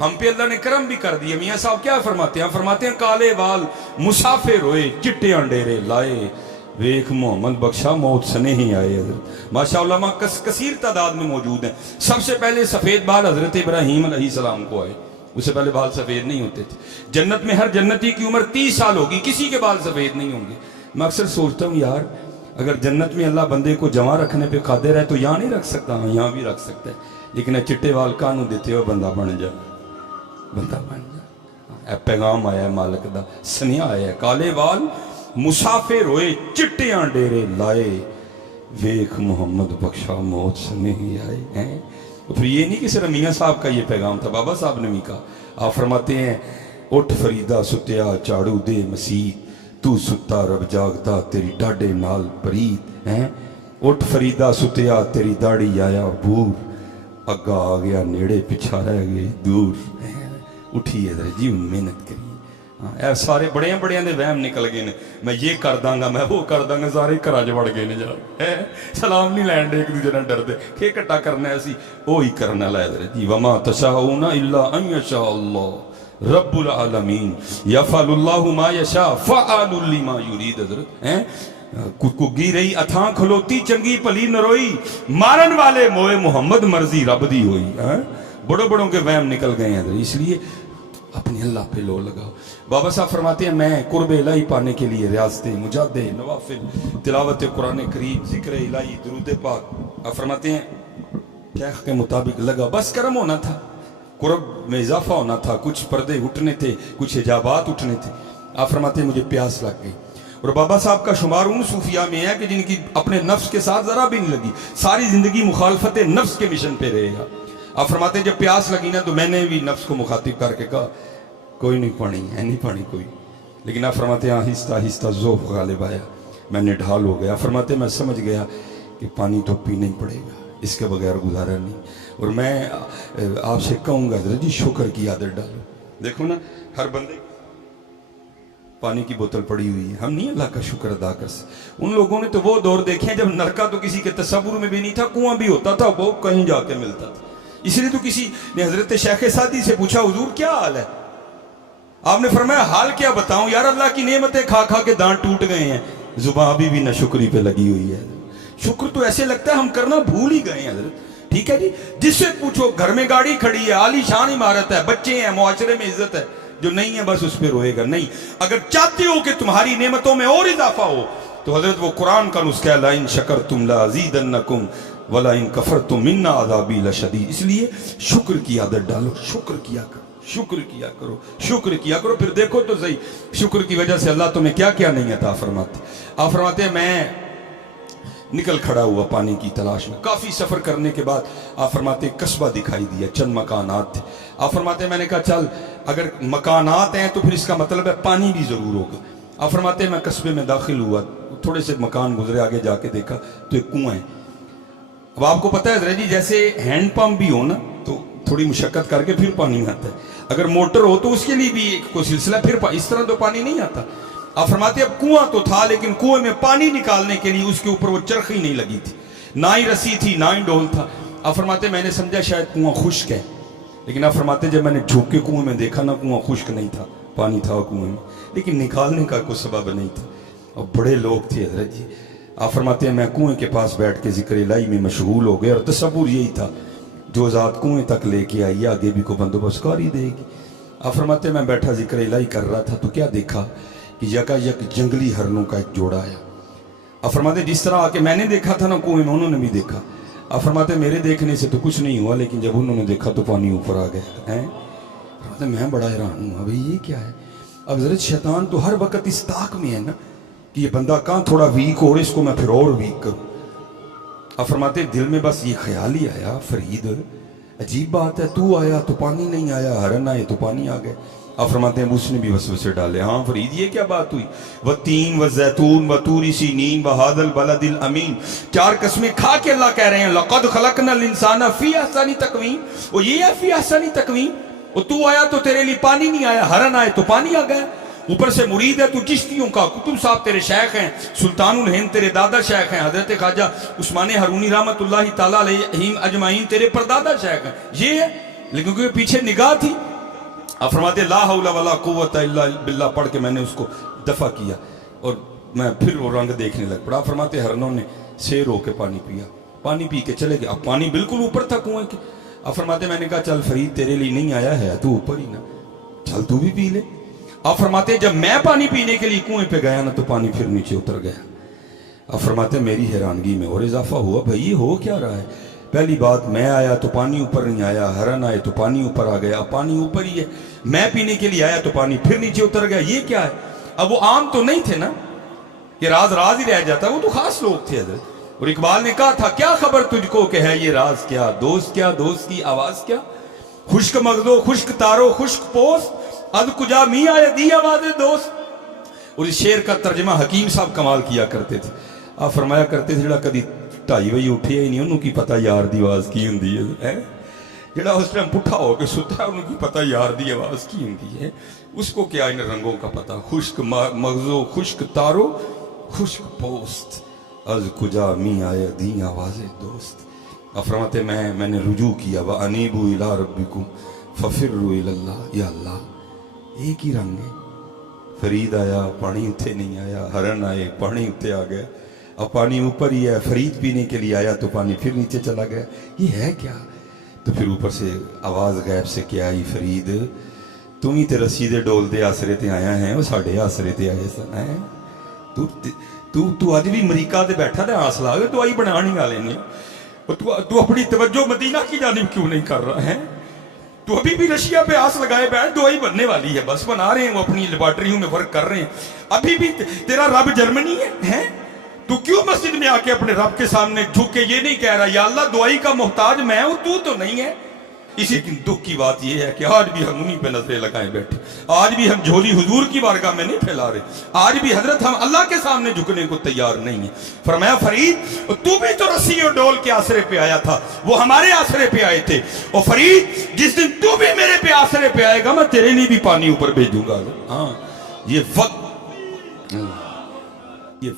ہم پہ اللہ نے کرم بھی کر دیا۔ میاں صاحب کیا فرماتے ہیں؟ فرماتے ہیں کالے وال مسافر ہوئے چٹے انڈیرے لائے، ویکھ محمد بخشا موت سنے ہی آئے۔ حضرت ماشاء علماء کثیر تعداد میں موجود ہیں۔ سب سے پہلے سفید بال حضرت ابراہیم علیہ السلام کو آئے، اس سے پہلے بال سفید نہیں ہوتے تھے۔ جنت میں ہر جنتی کی عمر 30 سال ہوگی، کسی کے بال سفید نہیں ہوں گے۔ میں اکثر سوچتا ہوں یار اگر جنت میں اللہ بندے کو جمع رکھنے پہ قادر ہے تو یہاں نہیں رکھ سکتا؟ ہاں یہاں بھی رکھ سکتا ہے، لیکن چٹے وال کانوں دیتے ہو بندہ بن جا، بندہ بن جا۔ اے پیغام آیا ہے مالک دا، سنیا آیا ہے، کالے وال مسافر ہوئے چٹیاں ڈیرے لائے، ویکھ محمد بخشا موت سنے ہی آئے ہیں۔ پھر یہ نہیں کہ صرف میاں صاحب کا یہ پیغام تھا، بابا صاحب نے بھی کہا۔ آپ فرماتے ہیں اٹھ فریدہ ستیا چاڑو دے مسیح، تو ستا رب جاگتا تیری ڈاڈے نال پرید ہیں۔ اٹھ فریدہ ستیا تیری داڑھی آیا بور، اگا آ گیا نیڑے پچھا رہ گئے دور۔ اٹھیے ذرا جی محنت کریے۔ اے سارے بڑے بڑے دے وہم نکل گئے نے، میں یہ کر داں گا میں وہ کر داں گا، سارے گھراں وڑ گئے نے جناب۔ سلام نہیں لین دے ایک دوسرے نال ڈردے کہ اکٹھا کرنا ہے اسی وہی کرنا لا جی۔ وما تشاءون الا ان یشاء اللہ رب العالمین یفعل اللہ ما یشاء فعال لما یرید۔ حضرت کگی رہی اتھاں کھلوتی چنگی پلی نروئی، مارن والے موئے محمد مرضی رب دی ہوئی۔ بڑوں بڑوں کے وہم نکل گئے ہیں، اس لیے اپنے اللہ پہ لو لگاؤ۔ بابا صاحب فرماتے ہیں میں قرب الہی پانے کے لیے ریاضتیں، مجاہدے، نوافل، تلاوت قرآن کریم، ذکر الہی، درود پاک، آپ فرماتے ہیں شیخ کے مطابق لگا، بس کرم ہونا تھا، قرب میں اضافہ ہونا تھا، کچھ پردے اٹھنے تھے، کچھ حجابات اٹھنے تھے۔ آپ فرماتے ہیں مجھے پیاس لگ گئی۔ اور بابا صاحب کا شمار ان صوفیاء میں ہے کہ جن کی اپنے نفس کے ساتھ ذرا بھی نہیں لگی، ساری زندگی مخالفت نفس کے مشن پہ رہے گا۔ آپ فرماتے ہیں جب پیاس لگی نا تو میں نے بھی نفس کو مخاطب کر کے کہا کوئی نہیں پانی ہے، نہیں پانی کوئی، لیکن آپ فرماتے ہیں آہستہ آہستہ ذوق غالب آیا، میں نے ڈھال ہو گیا۔ فرماتے ہیں میں سمجھ گیا کہ پانی تو پینا ہی پڑے گا، اس کے بغیر گزارا نہیں۔ اور میں آپ سے کہوں گا حضرت جی شکر کی عادت ڈالو۔ دیکھو نا ہر بندے پانی کی بوتل پڑی ہوئی ہے، ہم نہیں اللہ کا شکر ادا کر سکتے۔ ان لوگوں نے تو وہ دور دیکھے ہیں جب نلکا تو کسی کے تصور میں بھی نہیں تھا، کنواں بھی ہوتا تھا وہ کہیں جا کے ملتا تھا۔ اس لیے تو کسی نے حضرت شیخ سعدی سے پوچھا حضور کیا حال ہے؟ آپ نے فرمایا حال کیا بتاؤں یار، اللہ کی نعمتیں کھا کھا کے دانت ٹوٹ گئے ہیں، زبان ابھی بھی نہ شکری پہ لگی ہوئی ہے۔ شکر تو ایسے لگتا ہے ہم کرنا بھول ہی گئے ہیں حضرت۔ ٹھیک ہے جی، جس سے پوچھو گھر میں گاڑی کھڑی ہے، عالی شان عمارت ہے، بچے ہیں، معاشرے میں عزت ہے، جو نہیں ہے بس اس پہ روئے گا۔ نہیں، اگر چاہتے ہو کہ تمہاری نعمتوں میں اور اضافہ ہو تو حضرت وہ قرآن کا نسخہ ہے لَإِن شَكَرْتُمْ لَأَزِيدَنَّكُمْ وَلَإِن كَفَرْتُمْ إِنَّ عَذَابِي لَشَدِيدٌ۔ اس لیے شکر کی عادت ڈالو، شکر کیا کرو، شکر کیا کرو، شکر کیا کرو، پھر دیکھو تو صحیح شکر کی وجہ سے اللہ تمہیں کیا کیا نہیں عطا فرماتے۔ آپ فرماتے ہیں میں نکل کھڑا ہوا پانی کی تلاش میں، کافی سفر کرنے کے بعد آپ فرماتے ہیں قصبہ دکھائی دیا، چند مکانات تھے۔ آپ فرماتے ہیں میں نے کہا چل اگر مکانات ہیں تو پھر اس کا مطلب ہے پانی بھی ضرور ہوگا۔ آپ فرماتے ہیں میں قصبے میں داخل ہوا، تھوڑے سے مکان گزرے، آگے جا کے دیکھا تو ایک کنواں ہے۔ اب آپ کو پتہ ہے حضرت جی جیسے ہینڈ پمپ بھی ہو نا تو تھوڑی مشقت کر کے پھر پانی آتا ہے، اگر موٹر ہو تو اس کے لیے بھی کوئی سلسلہ، پھر اس طرح تو پانی نہیں آتا۔ آپ فرماتے ہیں اب کنواں تو تھا لیکن کنویں میں پانی نکالنے کے لیے اس کے اوپر وہ چرخی نہیں لگی تھی، نہ ہی رسی تھی نہ ہی ڈول تھا۔ آپ فرماتے ہیں میں نے سمجھا شاید کنواں خشک ہے، لیکن آپ فرماتے ہیں جب میں نے جھوک کے کنویں میں دیکھا نا کنواں خشک نہیں تھا، پانی تھا کنویں میں، لیکن نکالنے کا کوئی سبب نہیں تھا۔ اور بڑے لوگ تھے حضرت جی۔ آپ فرماتے ہیں میں کنویں کے پاس بیٹھ کے ذکر الہی میں مشغول ہو گئے، اور تصور یہی تھا جو ذات کنویں تک لے کے آئی آگے بھی کو بندوبست کر ہی دے گی۔ آپ فرماتے ہیں میں بیٹھا ذکر الہی کر رہا تھا تو کیا دیکھا کہ یکا یک جنگلی ہرنوں کا ایک جوڑا آیا۔ آپ فرماتے ہیں جس طرح آ کے میں نے دیکھا تھا نا کنویں میں، انہوں نے بھی دیکھا۔ آپ فرماتے ہیں میرے دیکھنے سے تو کچھ نہیں ہوا، لیکن جب انہوں نے دیکھا تو پانی اوپر آ گیا ہے۔ فرماتے ہیں میں بڑا حیران ہوں، ابھی یہ کیا ہے؟ اب حضرت شیطان تو ہر وقت اس طاق میں ہے نا کہ یہ بندہ کہاں تھوڑا ویک ہو اور اس کو میں پھر اور ویک کروں۔ آپ فرماتے ہیں دل میں بس یہ خیال ہی آیا، فرید عجیب بات ہے، تو آیا تو پانی نہیں آیا، ہرن آئے تو پانی آ گئے۔ آپ فرماتے ہیں اس نے بھی وسوسے ڈالے، ہاں فرید یہ کیا بات ہوئی؟ وَالتِّينِ وَالزَّيْتُونِ وَطُورِ سِينِينَ وَهَذَا الْبَلَدِ الْأَمِينَ، چار قسمیں کھا کے اللہ کہہ رہے ہیں لَقَدْ خَلَقْنَا الْإِنسَانَ فِي أَحْسَنِ تَقْوِيمٍ، وہ یہ ہے فی احسن تقویم، وہ تو آیا تو تیرے لیے پانی نہیں آیا، ہرن آئے تو پانی آ گیا۔ اوپر سے مرید ہے تو چشتیوں کا، قطب صاحب تیرے شیخ ہیں، سلطان الہند تیرے دادا شیخ ہیں، حضرت خواجہ عثمان ہرونی رحمۃ اللہ تعالیٰ علیہم اجمعین تیرے پردادا شیخ ہیں. یہ ہے، لیکن کیونکہ پیچھے نگاہ تھی. آپ فرماتے لا حول ولا قوت الا باللہ پڑھ کے میں نے اس کو دفع کیا اور میں پھر وہ رنگ دیکھنے لگ پڑا. فرماتے ہرنوں نے سیر ہو کے پانی پیا، پانی پی کے چلے گئے. اب پانی بالکل اوپر تھا کنویں کے. اب فرماتے میں نے کہا چل فرید تیرے لیے نہیں آیا ہے تو اوپر ہی نا، چل تو بھی پی لے. اب فرماتے جب میں پانی پینے کے لیے کنویں پہ گیا نا تو پانی پھر نیچے اتر گیا. اب فرماتے میری حیرانگی میں اور اضافہ ہوا، بھائی یہ ہو کیا رہا ہے؟ پہلی بات میں آیا تو پانی اوپر نہیں آیا، ہرن آئے تو پانی اوپر آ گیا، اب پانی اوپر ہی ہے. میں پینے کے لیے آیا تو پانی پھر نیچے اتر گیا، یہ کیا ہے؟ اب وہ عام تو نہیں تھے نا کہ راز راز ہی رہ جاتا، وہ تو خاص لوگ تھے حضرت. اور اقبال نے کہا تھا کیا خبر تجھ کو کہ ہے یہ راز کیا، دوست کیا، دوست کی آواز کیا، خشک مغزو خشک تارو خشک پوست اد کجا می آئے دی آواز دوست. اور اس شعر کا ترجمہ حکیم صاحب کمال کیا کرتے تھے. آپ فرمایا کرتے تھے جڑا کدی 2:30 بجے اٹھے ہی نہیں انہوں کی پتہ یار دی آواز کی ہوندی ہے، جڑا اس ٹائم پٹھا ہو کے ستا ہے انہوں کی پتہ یار دی آواز کی ہوندی ہے. اس کو کیا ان رنگوں کا پتہ، خشک مغزو خشک تارو خشک پوست از کجا می آئے دی آواز دوست. آپ فرماتے میں نے رجوع کیا وَأَنِيبُوا إِلَىٰ رَبِّكُمْ فَفِرُّوا إِلَى اللَّهِ، یا اللہ ایک ہی رنگ ہے. فرید آیا پانی اتھے نہیں آیا، ہرن آئے پانی اتھے آ گیا، اب پانی اوپر ہی ہے. فرید پینے کے لیے آیا تو پانی پھر نیچے چلا گیا، یہ ہے کیا؟ تو پھر اوپر سے آواز غیب سے کیا آئی، فرید تم ہی تے رسیدے ڈول دے آسرے تے آیا ہیں، وہ ساڑھے آسرے تے آئے سن ہیں. تو آج بھی امریکہ دے بیٹھا دے حاصلہ آگے تو آئی بنا نہیں گا لینے. تو اپنی توجہ مدینہ کی جانب کیوں نہیں کر رہا ہے؟ تو ابھی بھی رشیا پہ آس لگائے بیٹھ، دعائی بننے والی ہے، بس بنا رہے ہیں، وہ اپنی لیبارٹریوں میں ورک کر رہے ہیں. ابھی بھی تیرا رب جرمنی ہے، تو کیوں مسجد میں آ کے اپنے رب کے سامنے جھک کے یہ نہیں کہہ رہا یا اللہ دعائی کا محتاج میں ہوں تو نہیں ہے؟ اسی دکھ کی بات یہ ہے کہ آج بھی ہم انہیں پہ نظریں لگائے بیٹھے، آج بھی ہم جھولی حضور کی بارگاہ میں نہیں پھیلا رہے، آج بھی حضرت ہم اللہ کے سامنے جھکنے کو تیار نہیں ہیں. فرمایا فرید تو بھی تو رسی اور ڈول کے آسرے پہ آیا تھا، وہ ہمارے آسرے پہ آئے تھے، اور فرید جس دن تو بھی میرے پہ آسرے پہ آئے گا میں تیرے لیے بھی پانی اوپر بھیجوں گا. ہاں یہ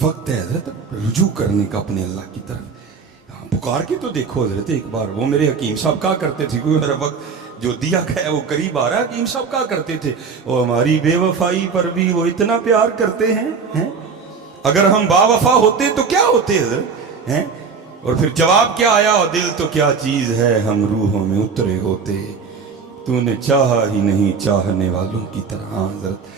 وقت ہے حضرت رجوع کرنے کا اپنے اللہ کی طرف. پکار کے تو دیکھو حضرت ایک بار. وہ میرے حکیم صاحب کہا کرتے تھے کوئی میرا وقت جو دیا گیا وہ قریب آ رہا ہے، حکیم صاحب کہا کرتے تھے وہ ہماری بے وفائی پر بھی وہ اتنا پیار کرتے ہیں، اگر ہم با وفا ہوتے تو کیا ہوتے حضرت ہیں. اور پھر جواب کیا آیا، اور دل تو کیا چیز ہے ہم روحوں میں اترے ہوتے، تو نے چاہا ہی نہیں چاہنے والوں کی طرح. حضرت